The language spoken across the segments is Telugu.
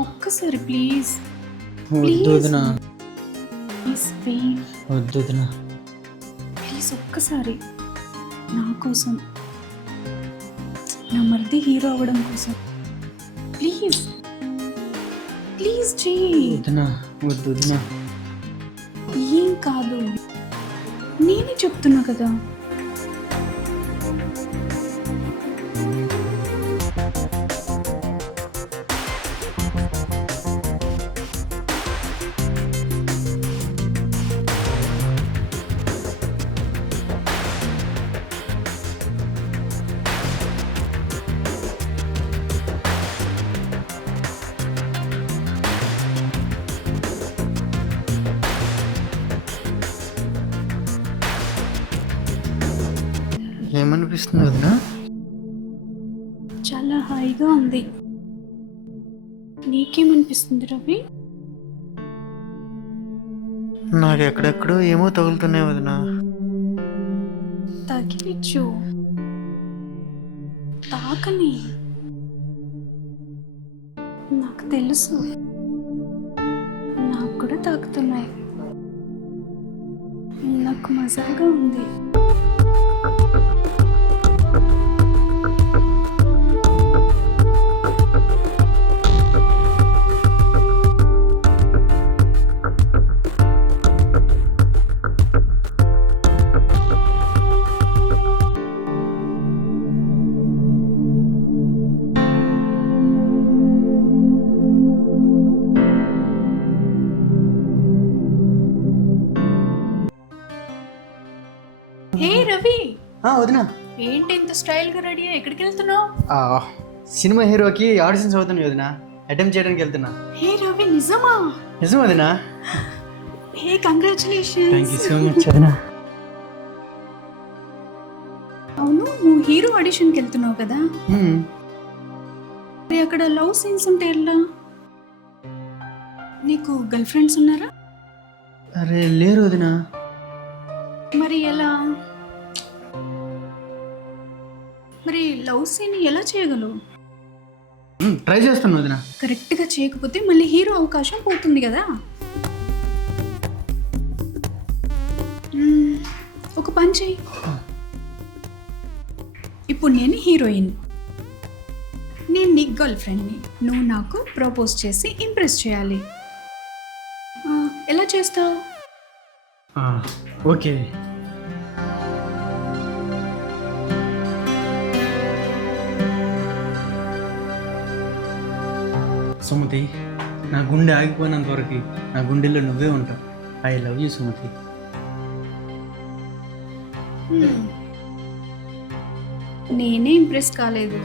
ఒక్కసారి ప్లీజ్. వద్దు వదినా. ప్లీజ్ ఒక్కసారి నా కోసం నా మరిది హీరో అవ్వడం కోసం. ప్లీజ్. ప్లీజ్ చెయ్యి వద్దు ఏం కాదు. నేనే చెప్తున్నా కదా. ఏమనిపిస్తుంది వదినా చాలా హాయిగా ఉంది. నీకేమనిపిస్తుంది రవి? నాకు ఎక్కడెక్కడో ఏమో తగులుతున్నాయి వదినా. తగిలిచ్చు. తాకని. నాకు తెలుసు. నాకు కూడా తాకుతున్నాయి. నాకు మజాగా ఉంది. స్టైల్గా రెడీ ఎక్కడికి వెళ్తున్నావు? సినిమా హీరోకి ఆడిషన్స్ అవుతున్నాయి వదినా. అటెంప్ట్ చేయడానికి వెళ్తున్నా. హే రవి నిజమా? నిజం వదినా. Hey congratulation thank you so much వదినా. అవును నువ్వు హీరో ఆడిషన్కి వెళ్తున్నావు కదా. మరి అక్కడ లవ్ సీన్స్ ఉంటే ఎలా నీకు గర్ల్ ఫ్రెండ్స్ ఉన్నారా? అరే లేరు వదినా. మరి ఎలా? లవ్ సీన్ ఎలా చేయగలవు ట్రై చేస్తాను వదినా. కరెక్ట్గా చేయకపోతే మళ్ళీ హీరో అవకాశం పోతుంది కదా? మ్మ్, ఒక పని చేయి. ఇప్పుడు నేను హీరోయిన్. నేను నీ గర్ల్ ఫ్రెండ్ని. నువ్వు నాకు ప్రపోజ్ చేసి ఇంప్రెస్ చేయాలి. ఆ, ఎలా చేస్తావు? ఆ, ఓకే. సుమతి నా గుండె ఆగిపోయినంత వరకు నా గుండెల్లో నువ్వే ఉంటావు ఐ లవ్ యూ సుమతి. నేనే ఇంప్రెస్ కాలేదు.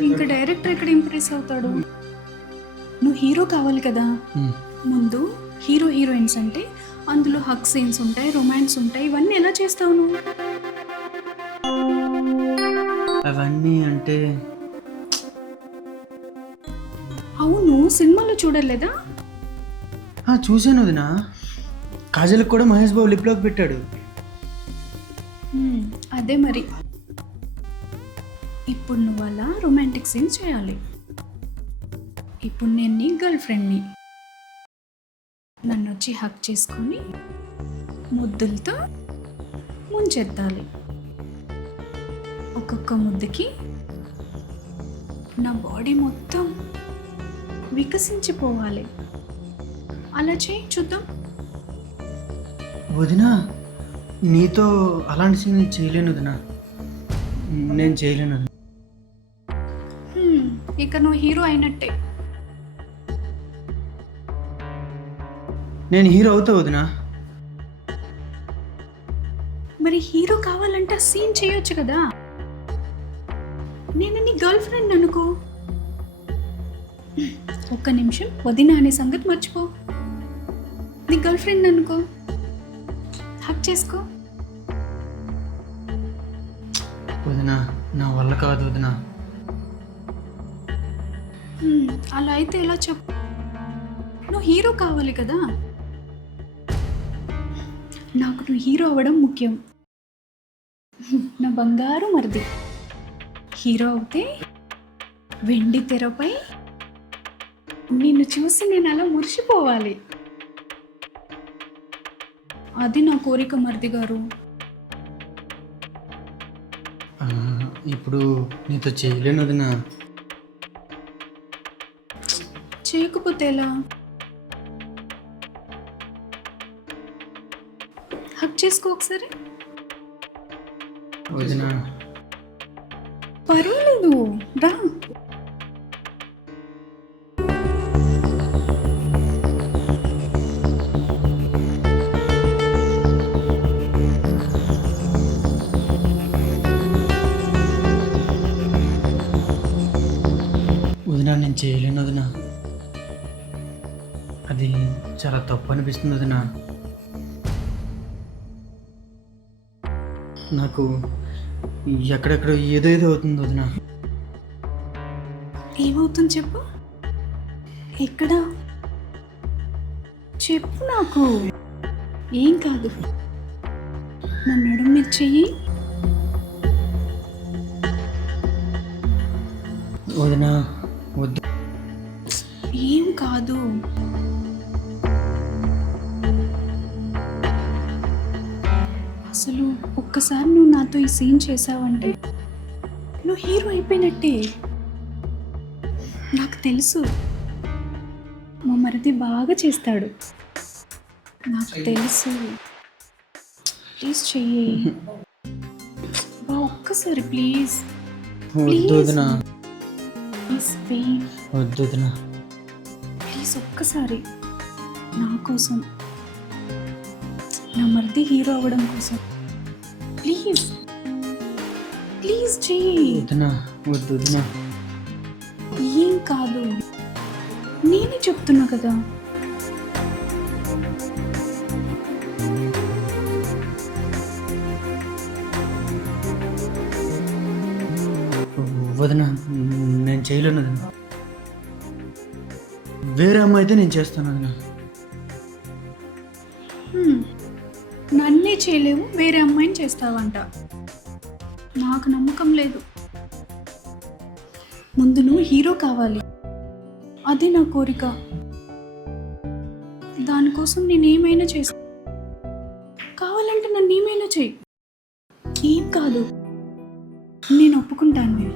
ఇంకా డైరెక్టర్ ఎక్కడ ఇంప్రెస్ అవుతాడు? నువ్వు హీరో కావాలి కదా. ముందు హీరో హీరోయిన్స్ అంటే అందులో హక్ సీన్స్ ఉంటాయి రొమాన్స్ ఉంటాయి ఇవన్నీ ఎలా చేస్తావు నువ్వు? అవన్నీ అంటే సినిమాలో చూడలేదా? ఆ, చూశాను వదినా. కాజల్కి కూడా మహేష్ బాబు లిప్లోకి పెట్టాడు. అదే మరి. ఇప్పుడు నువ్వు అలా రొమాంటిక్ సీన్స్ చేయాలి. ఇప్పుడు నేను నీ గర్ల్ ఫ్రెండ్ని నన్ను వచ్చి హక్ చేసుకొని ముద్దులతో ముంచెత్తాలి. ఒక్కొక్క ముద్దుకి నా బాడీ మొత్తం వికసించిపోవాలి. అలా చేయి చూద్దాం. వదినా నీతో అలాంటి సీన్ చేయలేను వదినా. నేను చేయలేను. ఇక నువ్వు హీరో అయినట్టే. నేను హీరో అవుతా వదినా. మరి హీరో కావాలంటే సీన్ చేయొచ్చు కదా? నేను నీ గర్ల్ ఫ్రెండ్ అనుకో. ఒక్క నిమిషం వదిన అనే సంగతి మర్చిపో. నీ గర్ల్ ఫ్రెండ్ అనుకో. హక్ చేసుకో. వదినా నా వల్ల కాదు వదినా. అలా అయితే ఎలా చెప్పు. నువ్వు హీరో కావాలి కదా. నాకు నువ్వు హీరో అవ్వడం ముఖ్యం. నా బంగారు మరిది. హీరో అవుతే వెండి తెరపై నిన్ను చూసి నేను అలా మురిసిపోవాలి. అది నా కోరిక మరిది గారు. ఇప్పుడు నీతో చేయలేను వదినా చేయకపోతే ఎలా? హక్ చేసుకో ఒకసారి. వదినా. పర్వాలేదు. రా. నేను చేయలేను వదినా. అది చాలా తప్పు అనిపిస్తుంది వదినా. నాకు ఎక్కడెక్కడ ఏదో ఏదో అవుతుంది వదినా. ఏమవుతుంది చెప్పు? ఎక్కడ? చెప్పు నాకు. ఏం కాదు. నా నడుము మీద చెయ్యి. వదినా ఏం కాదు. అసలు ఒక్కసారి నువ్వు నాతో ఈ సీన్ చేసావంటే నువ్వు హీరో అయిపోయినట్టే. నాకు తెలుసు. మా మరిది బాగా చేస్తాడు. నాకు తెలుసు. ప్లీజ్ చెయ్యి. బా ఒక్కసారి ప్లీజ్. ప్లీజ్ వెయిట్ వద్దు వదినా. ప్లీజ్ ఒక్కసారి నా కోసం. నా మరిది హీరో అవ్వడం కోసం. ప్లీజ్. ప్లీజ్ చెయ్యి వద్దు ఏం కాదు. నేనే చెప్తున్నా కదా. వదినా నేను చేయలేను వేరే అమ్మాయి అయితే నేను చేస్తాను నన్నే చేయలేవు వేరే అమ్మాయిని చేస్తావంట. నాకు నమ్మకం లేదు. ముందు నువ్వు హీరో కావాలి. అది నా కోరిక. దానికోసం నేను ఏమైనా చేస్తా. కావాలంటే నన్ను ఏమైనా చెయ్యి ఏం కాదు. నేను ఒప్పుకుంటాను.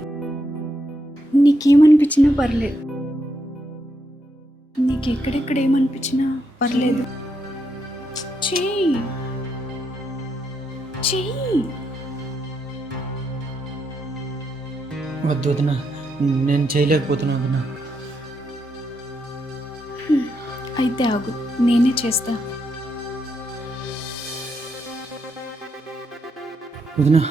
నీకేమనిపించినా పర్లేదు. నీకు ఎక్కడెక్కడ ఏమనిపించినా పర్లేదు. చెయ్యి చెయ్యి వద్దు వదినా నేను చేయలేకపోతున్నా వదినా. అయితే ఆగు నేనే చేస్తా. వదినా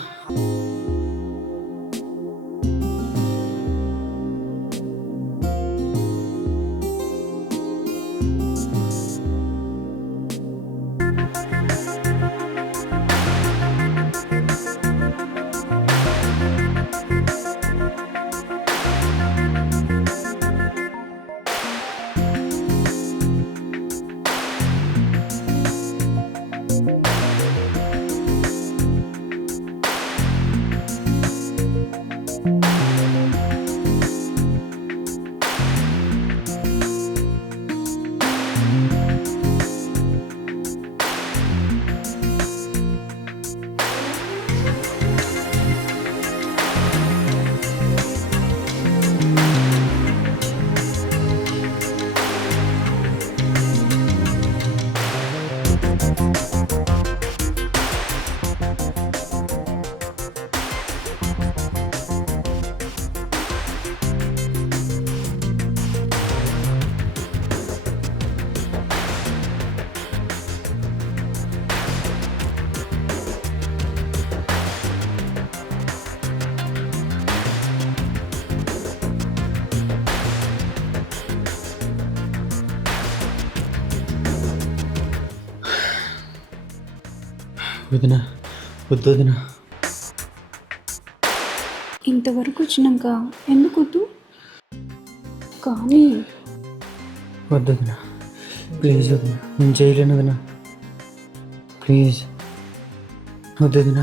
వదిన వద్దు వదిన. ఇంతవరకు వచ్చినాక ఎందుకు వద్దు? కానీ వద్దు వదిన. ప్లీజ్ వద్దు నేను చేయలేను వదిన. ప్లీజ్. వద్దు వదిన.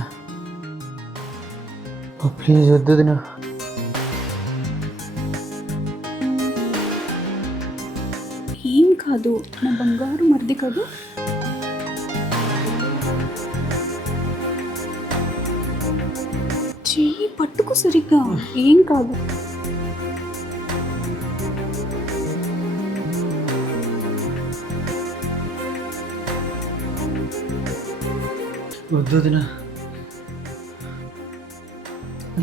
ప్లీజ్ వద్దు వదిన. ఏం కాదు నా బంగారు మరిది కాదు. చెయ్యి పట్టుకు సరిగ్గా ఏం కాదు. వద్దు వదిన.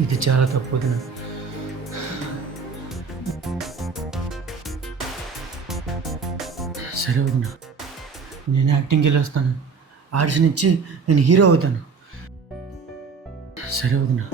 ఇది చాలా తప్పు వదిన. సరే వదిన నేను యాక్టింగ్కి వెళ్ళొస్తాను ఆడిషన్ ఇచ్చి నేను హీరో అవుతాను. సరే వదినా.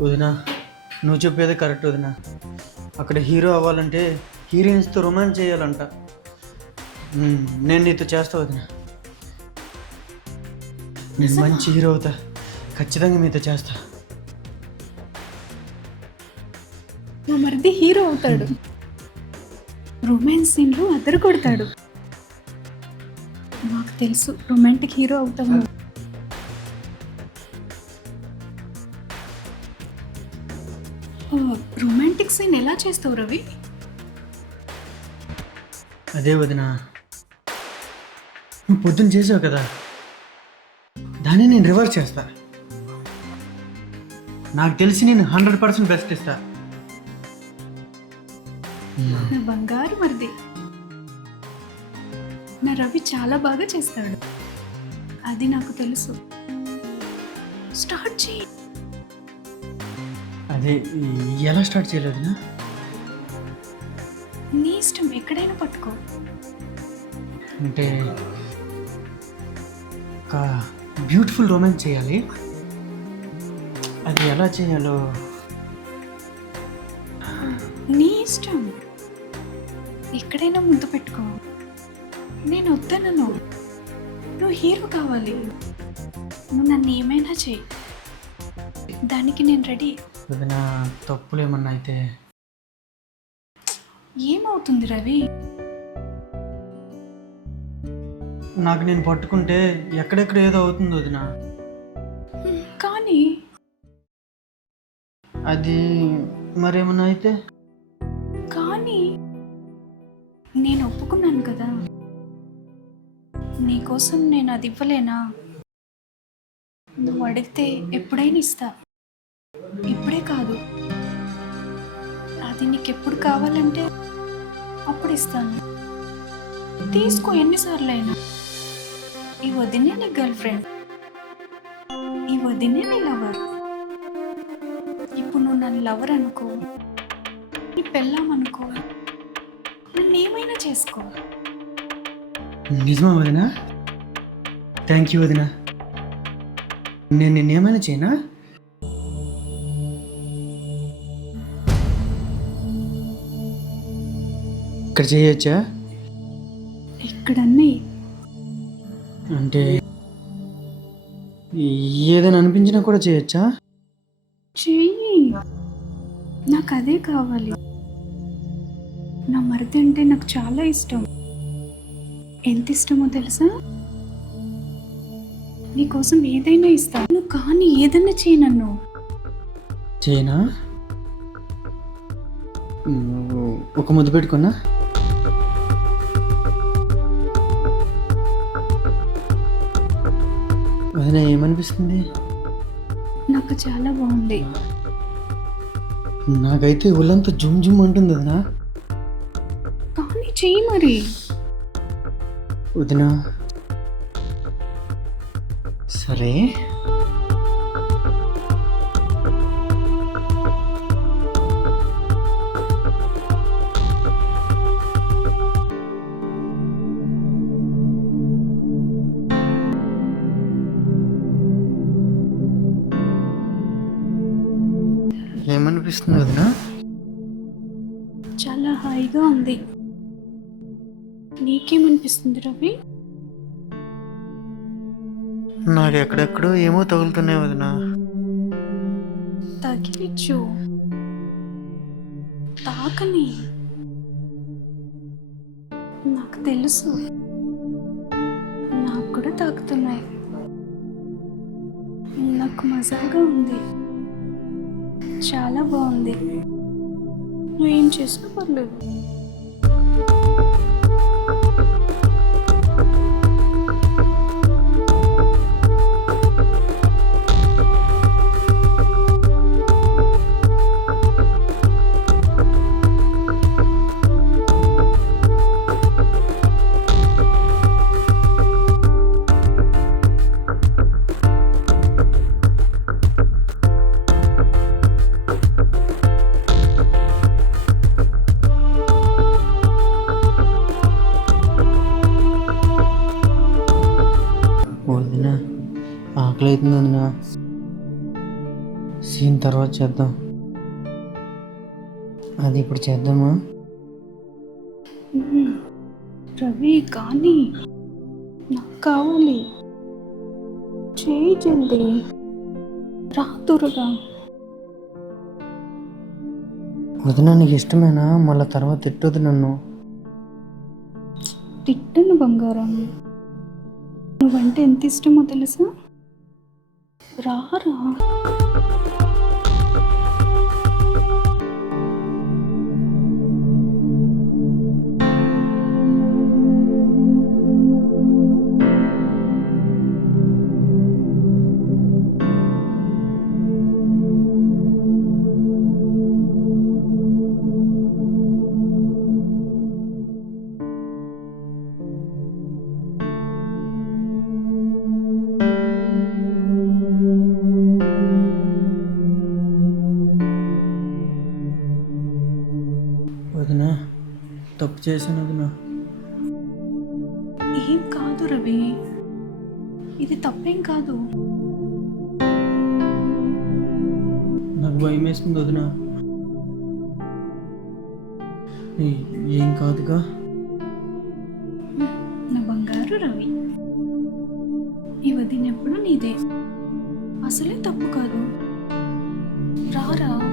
వదిన నువ్వు చెప్పేది కరెక్ట్ వదిన. అక్కడ హీరో అవ్వాలంటే హీరోయిన్స్తో రొమాన్స్ చేయాలంట. నేను నీతో చేస్తా వదిన. నేను మంచి హీరో అవుతా. ఖచ్చితంగా మీతో చేస్తా. మా మరిది హీరో అవుతాడు. రొమాన్స్ సీన్లు అద్దరు కొడతాడు. మాకు తెలుసు రొమాంటిక్ హీరో అవుతాము. రొమాంటిక్ సీన్ ఎలా చేస్తావు రవి? అదే వదిన. నువ్వు పొద్దున్న చేసావు కదా. దాన్ని నేను రివర్స్ చేస్తా. నాకు తెలిసి నేను హండ్రెడ్ పర్సెంట్ బెస్ట్ ఇస్తా. నా బంగారు మరిది. నా రవి చాలా బాగా చేస్తాడు. అది నాకు తెలుసు. స్టార్ట్ చేయి. అదే ఎలా స్టార్ట్ చేయలేదునా నీ ఇష్టం ఎక్కడైనా పట్టుకో. అంటే ఒక బ్యూటిఫుల్ రొమాన్స్ చేయాలి. అది ఎలా చేయాలో? నీ ఇష్టం. ఎక్కడైనా ముద్దు పెట్టుకో. నేను వద్దనను. నువ్వు హీరో కావాలి. నువ్వు నన్ను ఏమైనా చేయి. దానికి నేను రెడీ. వదిన తప్పులు ఏమన్నా అయితే ఏమవుతుంది రవి? నాకు నేను పట్టుకుంటే ఎక్కడెక్కడ ఏదో అవుతుంది వదిన. కానీ? అది మరేమన్నా అయితే కానీ నేను ఒప్పుకున్నాను కదా. నీకోసం నేను అది ఇవ్వలేనా? నువ్వు అడిగితే ఎప్పుడైనా ఇస్తా. ఇప్పుడే కాదు. అది నీకు ఎప్పుడు కావాలంటే అప్పుడు ఇస్తాను. తీసుకో ఎన్నిసార్లు అయినా ఈ వదినే నీ గర్ల్ ఫ్రెండ్. ఈ వదినే నీ లవర్. ఇప్పుడు నువ్వు నన్ను లవర్ అనుకో నీ పెళ్ళాం అనుకో నన్ను ఏమైనా చేసుకో. నిజమా వదినా? థ్యాంక్ యూ వదినా. నేను నిన్నేమైనా చేయనా? ఇక్కడ చేయొచ్చా? ఇక్కడన్నీ అంటే ఏదైనా అనిపించినా కూడా చేయొచ్చా? చెయ్యి. నాకు అదే కావాలి. నా మరిది అంటే నాకు చాలా ఇష్టం. ఎంత ఇష్టమో తెలుసా? నీకోసం ఏదైనా ఇస్తాను కానీ ఏదైనా చేయి నన్ను. చేయనా? నువ్వు ఒక ముద్దు పెట్టుకున్నా? వదిన ఏమనిపిస్తుంది? నాకు చాలా బాగుంది. నాకైతే ఒళ్ళంతా జుమ్ జుమ్ అంటుంది వదినా. కానీ చెయ్యి మరి. వదినా. సరే. ఉంది. నీకేమనిపిస్తుంది రవి? నాకు ఎక్కడెక్కడో ఏమో తగులుతున్నాయి వదిన. తగిలిచ్చు. తాకని. నాకు తెలుసు. నాకు కూడా తాకుతున్నాయి. నాకు మజాగా ఉంది. చాలా బాగుంది. నువ్వు ఏం చేసినా పర్లేదు. అవుతుంది వదిన. సీన్ తర్వాత చేద్దాం. అది ఇప్పుడు చేద్దామా. రవి కానీ నాకు కావాలి. చేయి జల్దీ. రా త్వరగా. వదిన నీకు ఇష్టమేనా? మళ్ళీ తర్వాత తిట్టొద్దు నన్ను. తిట్టను బంగారం. నువ్వంటే ఎంత ఇష్టమో తెలుసా? రారా వదిన తప్పు చేశాను వదిన. ఏం కాదు రవి. ఇది తప్పేం కాదు. నాకు భయం వేస్తుంది వదిన. ఏ- ఏం కాదుగా? నా బంగారు రవి. ఈ వదినెప్పుడు నీదే. అసలే తప్పు కాదు. రారా?